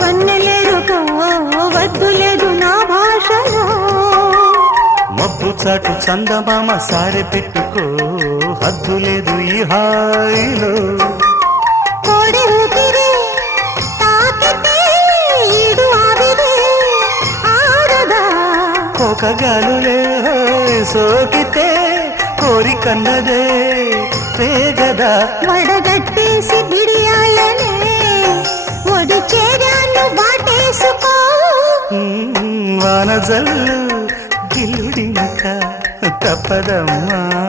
వన్నెలేరుకో వద్దు లేదు నా భాషలో. మబ్బు చాటు చందమామ సారె పెట్టుకో హద్దు లేదు ఈ హాయిలో. కోడి ఊపిరి తాకితే ఈడు ఆవిరి ఆరదా. కోకగాలులే సోకితే కోరికన్నదే పేగదా. వడగట్టేసి బిడియాలనే ఒడి చేరాను వాటేసుకో. వానజల్లు గిల్లుడింక తప్పదమ్మా.